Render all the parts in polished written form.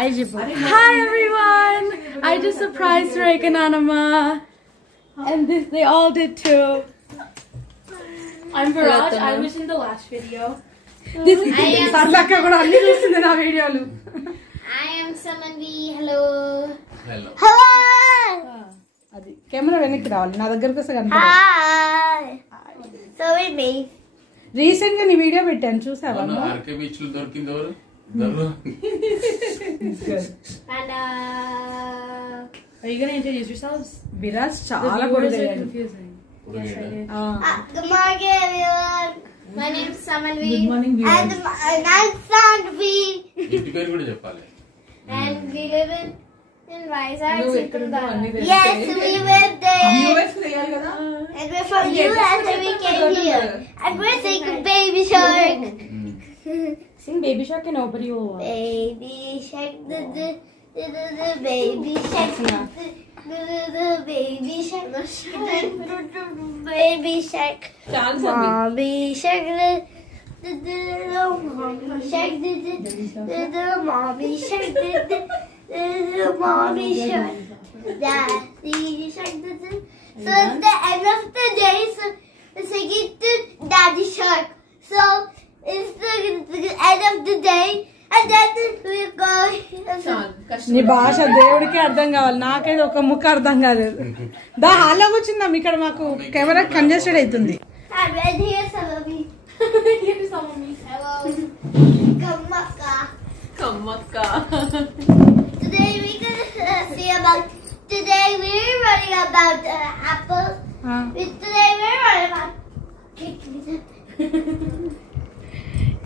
Hi everyone! I just surprised Rake and Anima. And this, they all did too. I'm Viraj. I was in the last video. I am Samanvi. Hello. Hello. Hello. అది కెమెరా వెనక్కి రావాలి నా దగ్గరికి వస్తే కనపడదు. Hi. So with me. Recent గా నీ వీడియో పెట్టాను చూసావా? ఆర్కే బీచ్ లో దొరికింది ఎవరు? And Are you gonna introduce yourselves? Viraj The చాలా viewers are కొడుకుయ్యాడు. confusing. Yes, I did. good morning, everyone. My name is Samanvi. Good morning, viewers. And I'm Sanvi. ఇంటి పేరు కూడా చెప్పాలి. And we live in Vizag. నువ్వు ఎక్కడ ఉన్నావు అన్నీ తెలుసు. Yes, we live there. US చేయాలి కదా? And we're from US and we came here. And we're singing Baby Shark. Sing Baby Shark and nobody will watch. Baby Shark, the baby shark, the baby shark, baby shark, mommy shark, the mommy shark, the mommy shark, the mommy shark, daddy shark. So it's the end of the day, so we're singing to Daddy Shark. So it's the end of the day, and then we go. నీ భాష దేవుడికి అర్థం కావాలి, నాకైతే ఒక ముక్క అర్థం కాలేదు. దా హాల్లో కూర్చుందాం, ఇక్కడ మాకు కెమెరా కంజెస్టెడ్ అవుతుంది. And here's some of me. Here's some of me. Hello. Kamaka. Kamaka. Today we're gonna see about. Today we're running about apples. Today we're running about.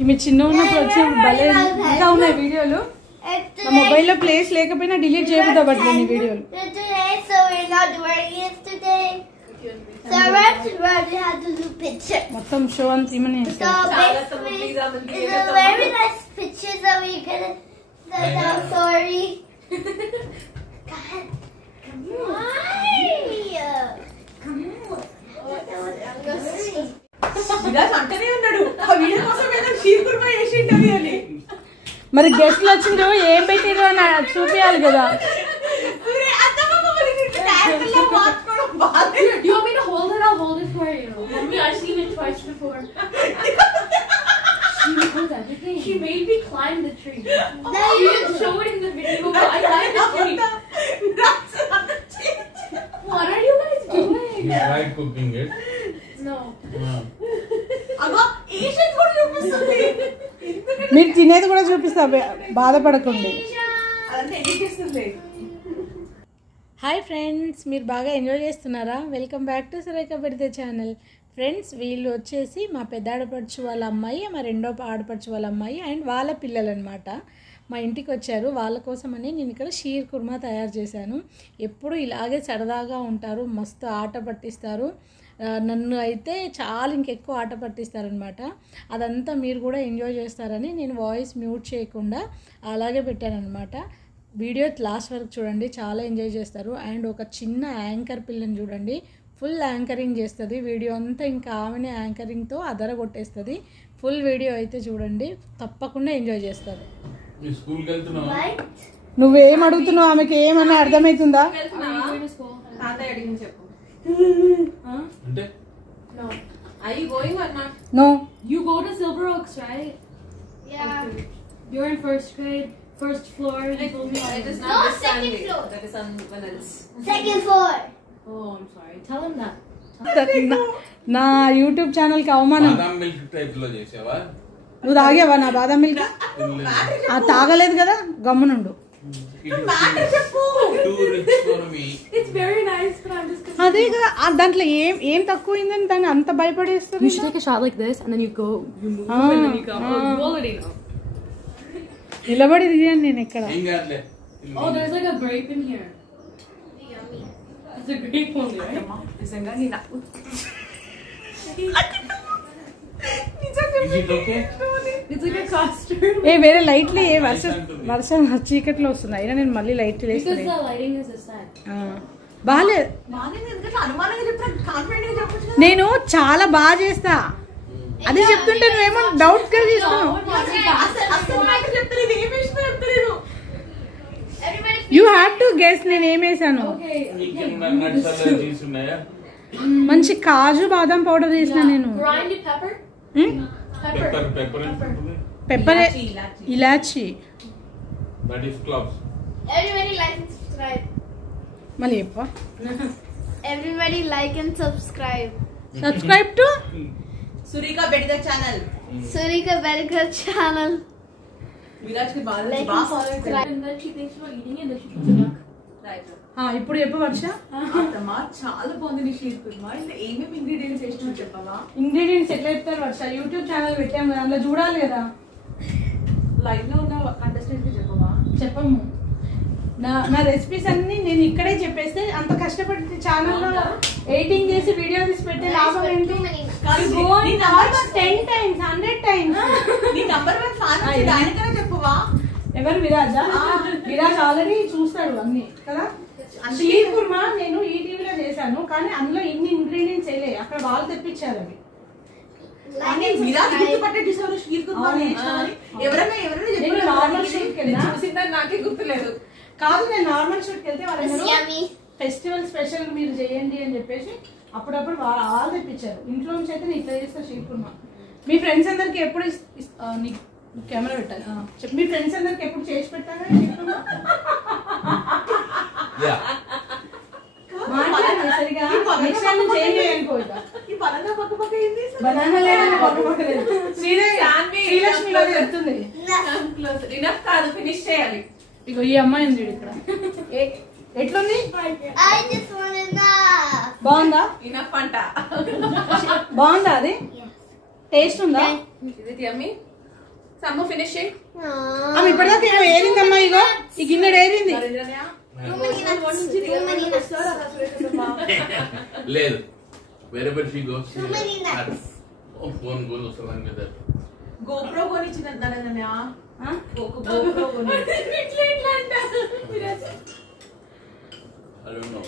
ఇవి చిన్న ఉన్నప్పుడు వచ్చే భలే ఇంకా ఉన్నాయి వీడియోలు. నా మొబైల్లో ప్లేస్ లేకపోయినా డిలీట్ చేయబుద్దా పడుతుంది ఈ వీడియోలు. Today, so we're not doing it today. So we're to have to do picture. మొత్తం షో అంత ఈమెనే So basically, it's a very nice picture that we're gonna. Sorry. God, come on. Come on. అంటనే ఉన్నాడు ఆ వీడియో కోసం ఏదో షీర్కుర్మా చేసి ఇంటర్వ్యూ అని. మరి గెస్ట్లు వచ్చిండ్రు ఏం పెట్టిర్రు అని చూపియాలి కదా. Do you want me to hold it? I'll hold it for you. Mommy, I've seen it twice before. She knows everything. She made me climb the tree. No, You didn't show it in the video, but I climbed the tree. What are you guys doing? You tried cooking it. No. మీరు తినేది కూడా చూపిస్తా, బాధపడకండి. Hi friends, మీరు బాగా ఎంజాయ్ చేస్తున్నారా? Welcome back to Surekha పెడితే channel. Friends, వీళ్ళు వచ్చేసి మా పెద్ద ఆడపడుచు వాళ్ళ అమ్మాయి, మా రెండో ఆడపడుచు వాళ్ళ అమ్మాయి అండ్ వాళ్ళ పిల్లలు అనమాట. మా ఇంటికి వచ్చారు. వాళ్ళ కోసమని నేను ఇక్కడ షీర్ కుర్మా తయారు చేశాను. ఎప్పుడు ఇలాగే సరదాగా ఉంటారు, మస్తు ఆట పట్టిస్తారు. నన్ను అయితే చాలా ఇంకెక్కువ ఆట పట్టిస్తారనమాట. అదంతా మీరు కూడా ఎంజాయ్ చేస్తారని నేను వాయిస్ మ్యూట్ చేయకుండా అలాగే పెట్టానమాట. వీడియో లాస్ట్ వరకు చూడండి, చాలా ఎంజాయ్ చేస్తారు. అండ్ ఒక చిన్న యాంకర్ పిల్లని చూడండి, ఫుల్ యాంకరింగ్ చేస్తుంది. వీడియో అంతా ఇంకా ఆమెనే యాంకరింగ్తో అదరగొట్టేస్తుంది. ఫుల్ వీడియో అయితే చూడండి, తప్పకుండా ఎంజాయ్ చేస్తారు. నువ్వేం అడుగుతున్నావు? ఆమెకి ఏమన్నా అర్థమవుతుందా? No. Are you going or not? No. You go to Silver Oaks, right? Yeah. Okay. You're in first grade, first floor. You told me It is No, not this second Sunday. floor. That is someone else. Second floor. Oh, I'm sorry. Tell him that. నా యూట్యూబ్ ఛానల్కి అవమానం. బాదం milk type లో చేసావా? నువ్వు తాగావా నా బాదం మిల్క్? తాగలేదు కదా, గమ్మునుండు. It's very nice, but I'm just confused. అదే కదా, దాంట్లో ఏం తక్కువైందని దాన్ని అంత భయపడేస్తారు. You should take a shot like this, and then you go, you move, and then you come. Oh, you already know. నిలబడి తీయండి నేను ఎక్కడ. Oh, there's like a grape in here. Yummy. It's a grape only, right? It's like a custard. వేరే లైట్లు వర్షం చీకట్లో వస్తుంది, అయినా నేను మళ్ళీ లైట్లు Because వేస్తాను. the lighting is a set. బాగాలేదు, నేను చాలా బాగా చేస్తా. అది చెప్తుంటే నువ్వేమో డౌట్ గా తీసుకున్నావు. యూ హ్యావ్ టు గెస్ నేను ఏమేసాను. మంచి కాజు బాదం పౌడర్ వేసిన నేను. పెప్పర్ ఇలాచి. మళ్ళీ చెప్ప. Everybody like and subscribe. Subscribe to Surika Bedgar channel. Surika Bedgar channel. Viraj ki baal Like baas subscribe. And then she thinks about eating it, then she puts it back. right. ఇప్పుడు చెప్పు వర్ష. అత్తమ్మా చాలా బాగుంది నీ షీర్ కుర్మా. ఇందులో ఏమేమి ఇంగ్రీడియంట్స్ వేసినా చెప్పవా? ఇంగ్రీడియంట్స్ ఎట్లా చెప్తారు వర్ష? యూట్యూబ్ ఛానల్ పెట్టాము కదా, అందులో చూడాలి కదా. లైవ్ లో ఉన్న కంటెస్టెంట్ కి చెప్పవా? చెప్పము. నా రెసిపీస్ అన్ని నేను ఇక్కడే చెప్పేస్తే అంత కష్టపడి ఛానల్లో ఎడిటింగ్ చేసి వీడియో తీసి పెట్టే లాభం ఏంటి? 10 times 100 times. నీ నంబర్ 1 ఫ్యాన్ వచ్చి ఆయనకనే చెప్పవా? ఎవరు? విరాజా? విరాజ్ ఆల్రెడీ చూస్తాడు అన్ని కదా. షీర్ కుర్మా నేను ఈ టీవీలో చేశాను, కానీ అందులో ఇన్ని ఇంగ్రీడియంట్స్ వేయలే, అక్కడ వాళ్ళు తెప్పించారు అవి. విరాజ్ గుర్తుపట్టేసారు షీర్ కుర్మా ఎవరైనా నార్మల్ షూట్కి వెళ్ళినా చూసిందని నాకే గుర్తులేదు. కాదు, నేను నార్మల్ షూట్కి వెళ్తే వాళ్ళందరూ ఫెస్టివల్ స్పెషల్ మీరు చేయండి అని చెప్పేసి అప్పుడప్పుడు వాళ్ళు తెప్పించారు. ఇంట్లో నుంచి అయితే నేను ఇట్లా చేస్తా షీర్ కుర్మా. మీ ఫ్రెండ్స్ అందరికి ఎప్పుడు కెమెరా పెట్టాలి చెప్పి, మీ ఫ్రెండ్స్ అందరికి ఎప్పుడు చేసి పెట్టాలి షీర్ కుర్మా? సరిగా నెక్స్ట్ టైం చేంజ్ చేయనుకో. ఈ బనానా పక్క పక్క ఏంది? బనానా లేదని పక్క పక్క లేదు. శ్రీలక్ష్మి లో చెప్తుంది. ఇనఫ్ కాదు, ఫినిష్ చేయాలి. ఇగో ఈ అమ్మాయి ఉంది ఇక్కడ. ఎట్లుంది? బాగుందా? ఇనఫ్ అంట. బాగుందా? అది టేస్ట్ ఉందా? ఇది యమ్మీ. సమ్ము ఫినిష్ చేయి. ఆమె ఇప్పటిదాకా ఏమో ఏరిందమ్మా. ఇగో ఈ గిన్నె ఏరింది. లేదు wherever she goes phone goes వస్తదని మీద గోప్రో కొనిచ్చిన నన్నయ్య. గోప్రో కొని ఇట్లా అంట. I don't know.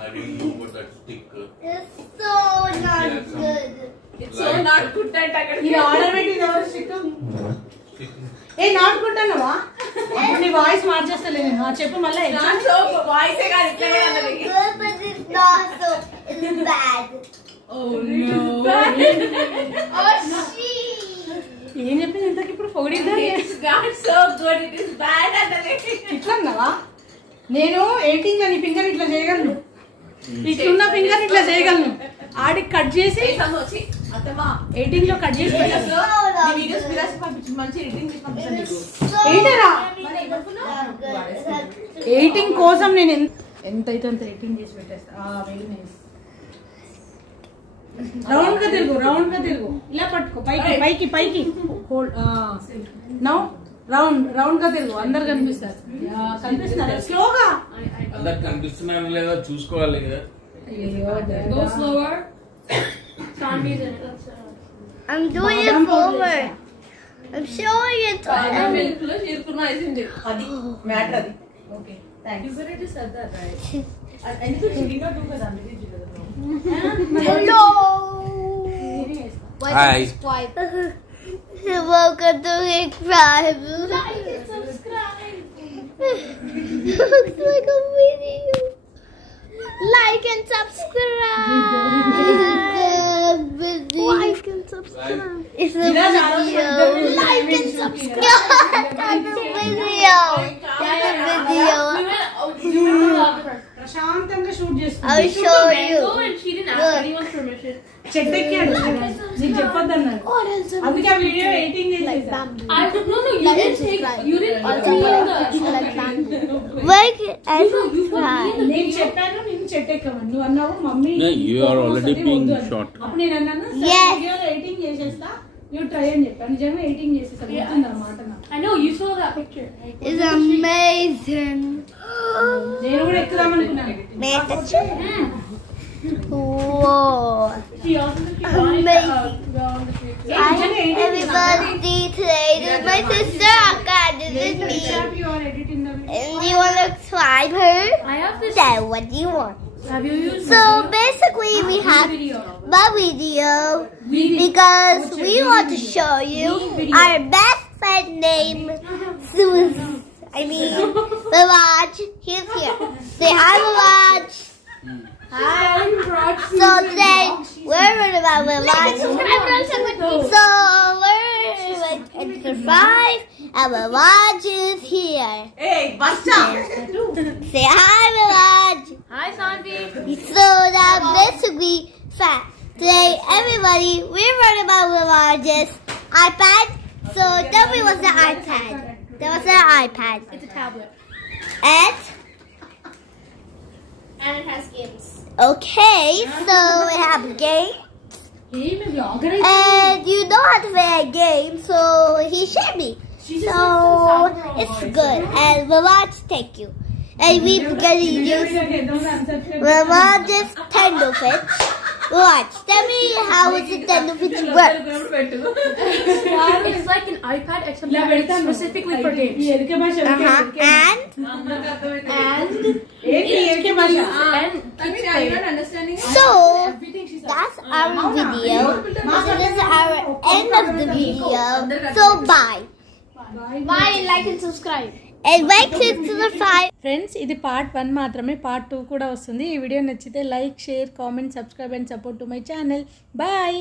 I didn't know about that stick. It's so not good. It's so not good అంట. అక్కడ ఇది ఆర్డర్ పెట్టింది ఎవరు? స్టిక్. ఏ నాట్ గుడ్ అన్నవా? అప్పుడు నీ వాయిస్ మార్చేస్తలే నేను. చెప్పు మళ్ళీ. వాయిసే కాదు ఇట్లనే అన్నది. Good, but it's not so. It's bad. Oh no. Oh shit. ఏం చెప్పింది ఇంతకి? ఇప్పుడు పొగిడిద్దా? It's not so good. It is bad అన్నది. ఇట్లా అన్నావా? నేను ఎడిటింగ్ లో నీ ఫింగర్ ఇట్లా చేయగలను, ఇట్లున్న ఫింగర్ ఇట్లా చేయగలను. ఆడికి కట్ చేసి అత్తమ్మా ఎడిటింగ్ లో కట్ చేసి వీడియోస్ విరాజ్ పంపించి మంచి ఎడిటింగ్ చేసి పంపించండి నీకు. ఏంటరా ఎడిటింగ్ కోసం నేను ఎంత అయితే అంత ఎడిటింగ్ చేసి పెట్టేస్తా. Very nice. రౌండ్ గా తిరుగు, రౌండ్ గా తిరుగు. ఇలా పట్టుకో, పైకి పైకి పైకి. నౌ రౌండ్ రౌండ్ గా తిరుగు, అందరు కనిపిస్తారు. కనిపిస్తున్నారు స్లోగా. అందరు కనిపిస్తున్నారు లేదా చూసుకోవాలి కదా. Go slower. I'm doing it forward. I'm showing it. Milk లో చీరుకున్నా వేసింది. అది మ్యాటర్ అది. Okay thanks. You already said that, right? ఎందుకు చిల్లిగా do కదా అందుకే చిల్లిగా. Hello. Hi. Swipe. Welcome to Rick Drive. Like and subscribe. Looks like a video. Like and subscribe. Like and subscribe. It's a video. Like and subscribe. Type a video. Type a video. ప్రశాంతంగా షూట్ చేస్తా. I'll show you. And she didn't ask anyone's permission. చెట్టు ఎక్కాడు, నీకు చెప్పొద్దన్నాడు. అందుకే ఆ video editing చేసేసా. No, you didn't take. You didn't Like and subscribe. నేను చెప్పాను నేను చెట్టు ఎక్కమని, నువ్వు అన్నావు mummy You are already being shot. అప్పుడు నేను అన్నాను Yes. వీడియోలో ఎడిటింగ్ చేసేస్తా, నువ్వు ట్రై అని చెప్పాను. నిజంగా ఎడిటింగ్ చేసేసా, గుర్తుంది అన్నమాట నాకు. I know you saw that picture. It's amazing. నేను కూడా ఎక్కుదాం అనుకున్నాను. Whoa. She also Amazing. Yeah, Hi everybody, today this is my sister Akka, this is me. You are editing the video. And do you want to subscribe her? I have this. Then what do you want? Have you used So basically we have my video because we want to show you our best friend named Susan. I mean, Viraj. He's here. Say hi, Viraj. Hi. So today we're learning about Viraj. So we're at 5 and Viraj is here. Hey, Basha! Say hi, Viraj. Hi, Sanvi. So now this will be fat. Today, everybody, we're learning about Viraj's iPad. So tell me what's the iPad? There was an iPad. It's a tablet. And it has games. okay, so we have a game. And you know how to play a game, so he showed me. So it's good. And Viraj, thank you. And we're gonna use Viraj's Tenderfish. Viraj, tell me how is the Tenderfish works. It's like an iPad except that it's specifically for games. So that's our video. This is our end of the video. So bye. Bye, like and subscribe. And like to subscribe. Friends ఇది part 1 మాత్రమే, part 2 కూడా వస్తుంది. ఈ video నచ్చితే like, share, comment, subscribe and support to my channel. Bye.